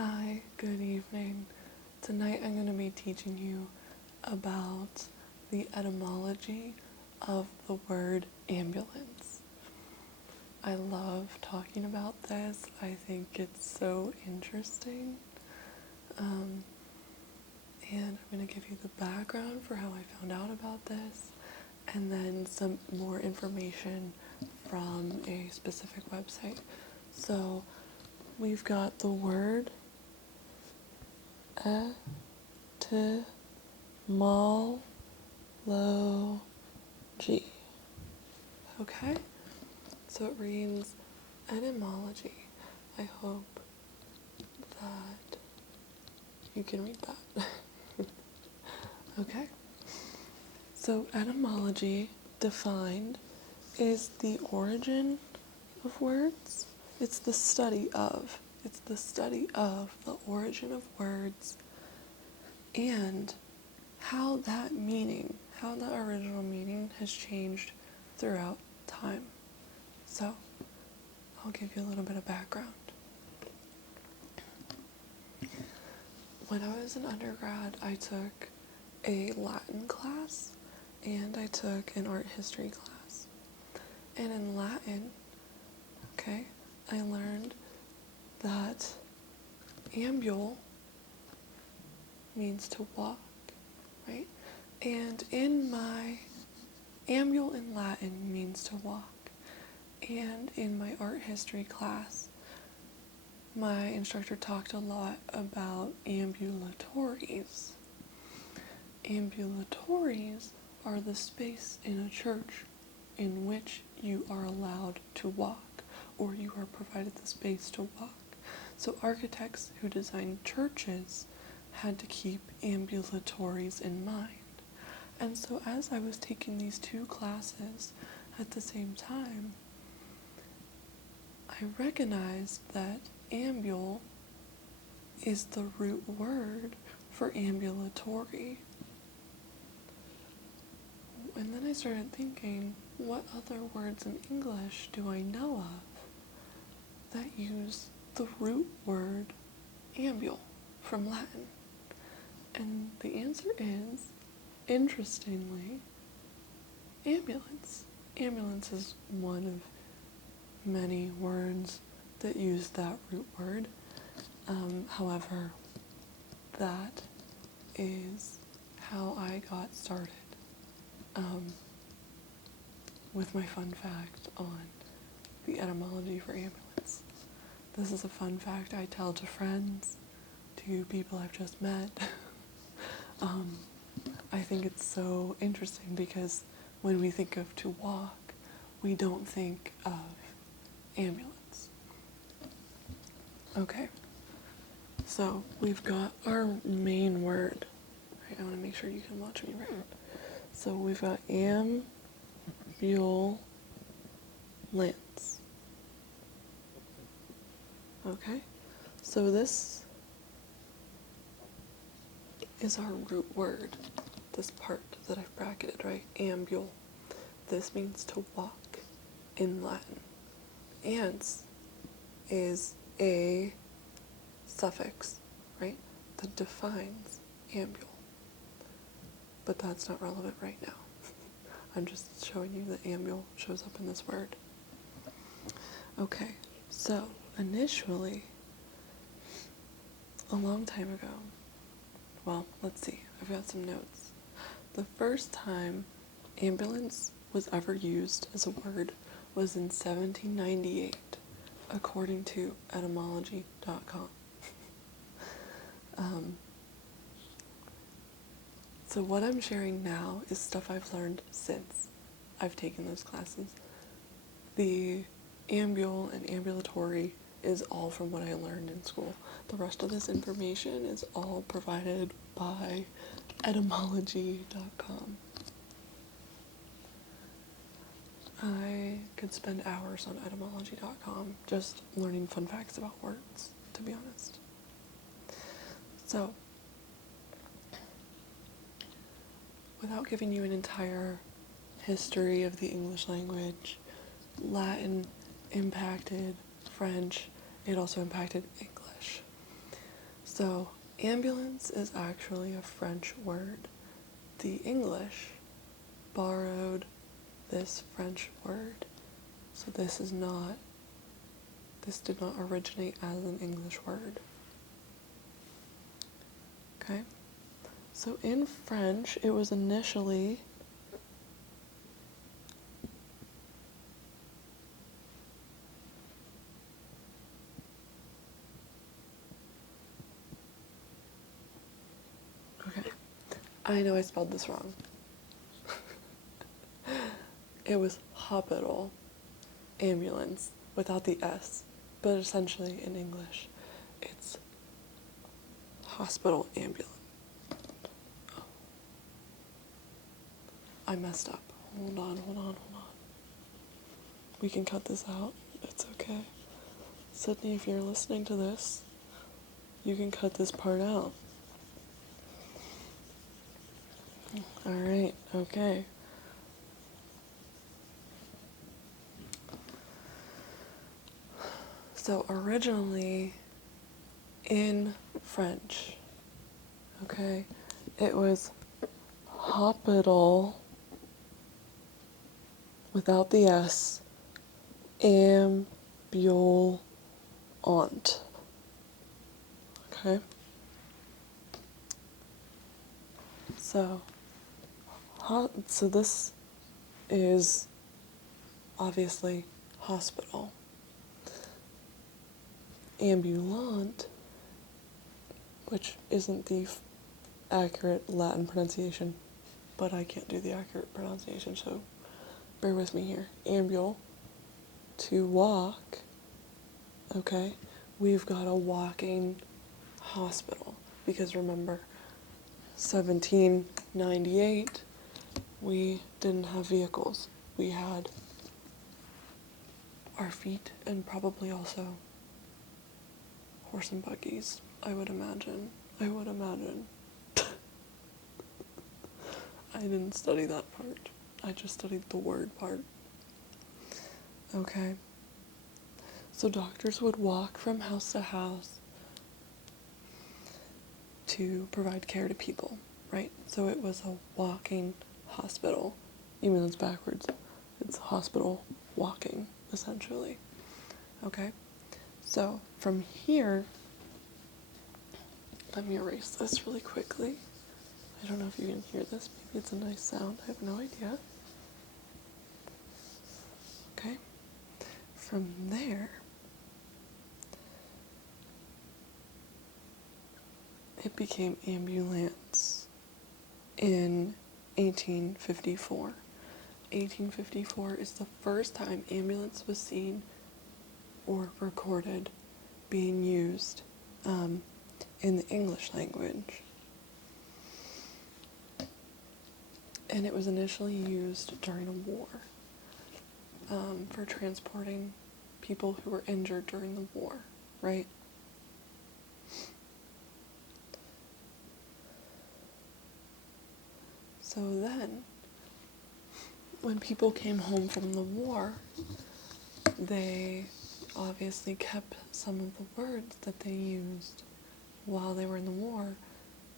Hi, good evening. Tonight I'm going to be teaching you about the etymology of the word ambulance. I love talking about this. I think it's so interesting. And I'm going to give you the background for how I found out about this, and then some more information from a specific website. So we've got the word etymology. Okay? So it reads etymology. I hope that you can read that. Okay? So etymology, defined, is the origin of words. It's the study of. It's the study of the origin of words and how that meaning, how the original meaning has changed throughout time. So, I'll give you a little bit of background. When I was an undergrad, I took a Latin class and I took an art history class. And in Latin, okay, I learned that ambule means to walk, right? And in my ambule in Latin means to walk. And in my art history class, my instructor talked a lot about ambulatories. Ambulatories are the space in a church in which you are allowed to walk, or you are provided the space to walk. So architects who designed churches had to keep ambulatories in mind. And so as I was taking these two classes at the same time, I recognized that ambule is the root word for ambulatory. And then I started thinking, what other words in English do I know of that use the root word ambule from Latin? And the answer is, interestingly, ambulance. Ambulance is one of many words that use that root word. However, that is how I got started with my fun fact on the etymology for ambulance. This is a fun fact I tell to friends, to people I've just met. I think it's so interesting because when we think of to walk, we don't think of ambulance. Okay, so we've got our main word. Right, I want to make sure you can watch me right. So we've got ambulance. Okay, so this is our root word, this part that I've bracketed, right? Ambule. This means to walk in Latin. Ans is a suffix, right, that defines ambule. But that's not relevant right now. I'm just showing you that ambule shows up in this word. Okay, so initially, a long time ago, well, let's see, I've got some notes. The first time ambulance was ever used as a word was in 1798, according to etymology.com. So what I'm sharing now is stuff I've learned since I've taken those classes. The ambule and ambulatory is all from what I learned in school. The rest of this information is all provided by etymology.com. I could spend hours on etymology.com just learning fun facts about words, to be honest. So, without giving you an entire history of the English language, Latin impacted French, it also impacted English. So, ambulance is actually a French word. The English borrowed this French word. So this did not originate as an English word. Okay? So in French, it was initially okay. I know I spelled this wrong. It was hospital ambulance without the S, but essentially in English, it's hospital ambulance. Oh. I messed up. Hold on. We can cut this out. It's okay. Sydney, if you're listening to this, you can cut this part out. Alright, okay. So originally in French, okay, it was hospital without the S, ambulante. Okay? So this is obviously hospital. Ambulant, which isn't the accurate Latin pronunciation, but I can't do the accurate pronunciation, so bear with me here. Ambule, to walk, okay? We've got a walking hospital, because remember, 1798, we didn't have vehicles. We had our feet and probably also horse and buggies, I would imagine. I didn't study that part. I just studied the word part. Okay. So doctors would walk from house to house to provide care to people, right? So it was a walking hospital. Even though it's backwards. It's hospital walking, essentially. Okay? So from here, let me erase this really quickly. I don't know if you can hear this. Maybe it's a nice sound. I have no idea. Okay? From there, it became ambulance in 1854. 1854 is the first time ambulance was seen or recorded being used in the English language. And it was initially used during a war for transporting people who were injured during the war, right? So then, when people came home from the war, they obviously kept some of the words that they used while they were in the war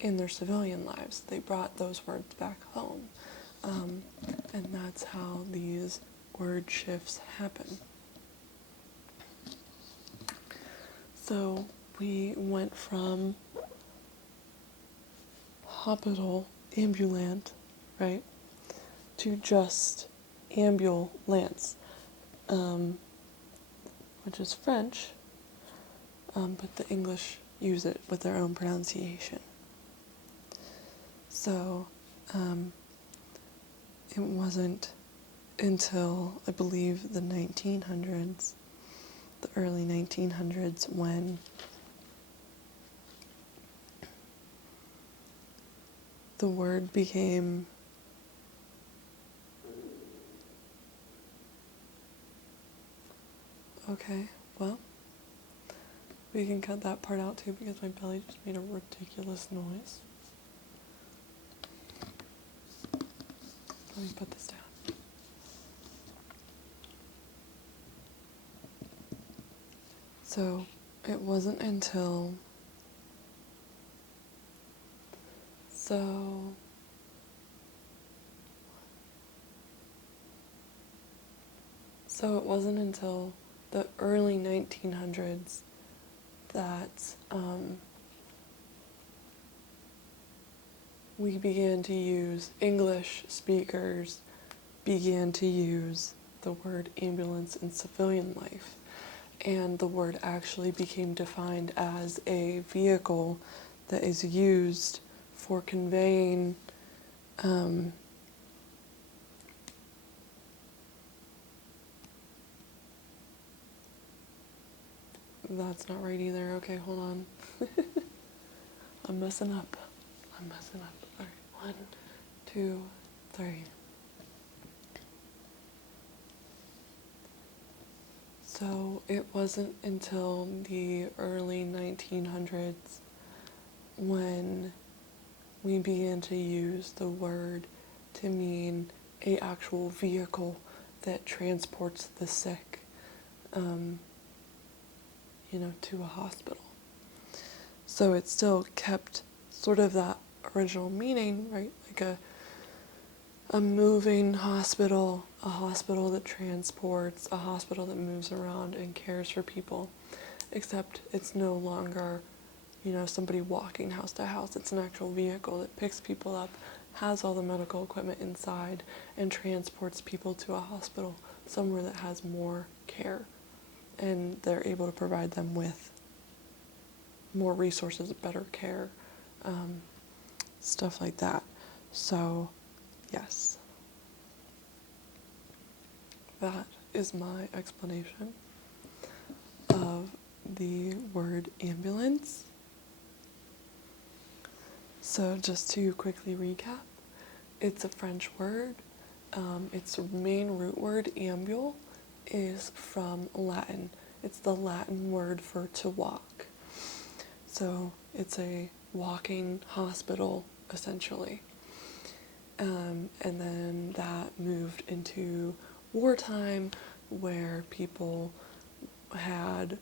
in their civilian lives. They brought those words back home. And that's how these word shifts happen. So we went from hospital, ambulant, right, to just ambulance, which is French, but the English use it with their own pronunciation. So it wasn't until, I believe, the 1900s, the early 1900s, when the word became okay, well, we can cut that part out too because my belly just made a ridiculous noise. Let me put this down. So it wasn't until So it wasn't until the early 1900s that English speakers began to use the word ambulance in civilian life. And the word actually became defined as a vehicle that is used for conveying that's not right either. Okay, hold on. I'm messing up. All right, 1, 2, 3. So it wasn't until the early 1900s when we began to use the word to mean a actual vehicle that transports the sick, to a hospital. So it still kept sort of that original meaning, right? Like a moving hospital, a hospital that transports, a hospital that moves around and cares for people. Except it's no longer, somebody walking house to house. It's an actual vehicle that picks people up, has all the medical equipment inside, and transports people to a hospital, somewhere that has more care. And they're able to provide them with more resources, better care, stuff like that. So, yes, that is my explanation of the word ambulance. So just to quickly recap, it's a French word. Its main root word, ambule, is from Latin. It's the Latin word for to walk. So it's a walking hospital, essentially. And then that moved into wartime, where people had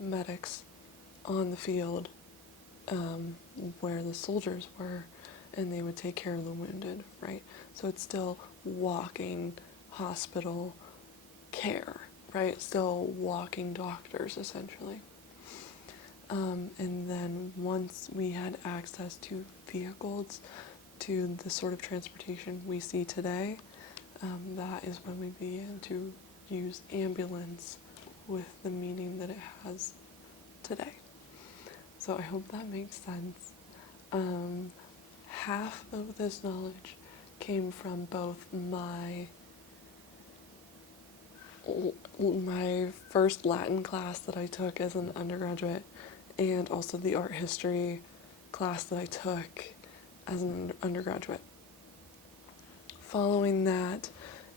medics on the field where the soldiers were, and they would take care of the wounded, right? So it's still walking hospital care, right? Still walking doctors, essentially. And then once we had access to vehicles, to the sort of transportation we see today, that is when we began to use ambulance with the meaning that it has today. So I hope that makes sense. Half of this knowledge came from both my first Latin class that I took as an undergraduate, and also the art history class that I took as an undergraduate. Following that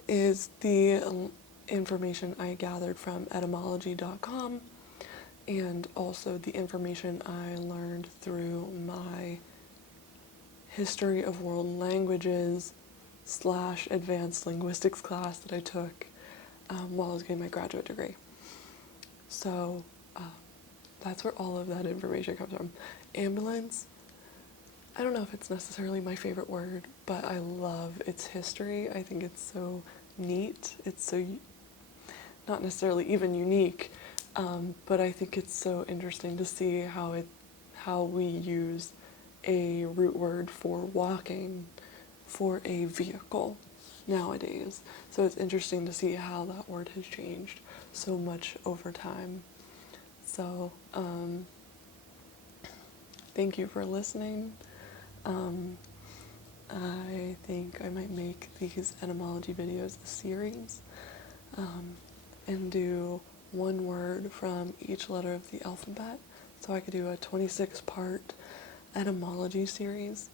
is the information I gathered from etymology.com, and also the information I learned through my history of world languages / advanced linguistics class that I took while I was getting my graduate degree. So that's where all of that information comes from. Ambulance, I don't know if it's necessarily my favorite word, but I love its history. I think it's so neat. It's so, not necessarily even unique, but I think it's so interesting to see how we use a root word for walking for a vehicle nowadays. So it's interesting to see how that word has changed so much over time. So thank you for listening. I think I might make these etymology videos a series, and do one word from each letter of the alphabet. So I could do a 26-part etymology series.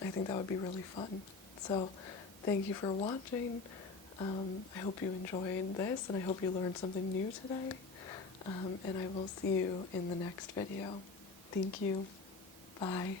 I think that would be really fun. So thank you for watching. I hope you enjoyed this, and I hope you learned something new today. And I will see you in the next video. Thank you. Bye.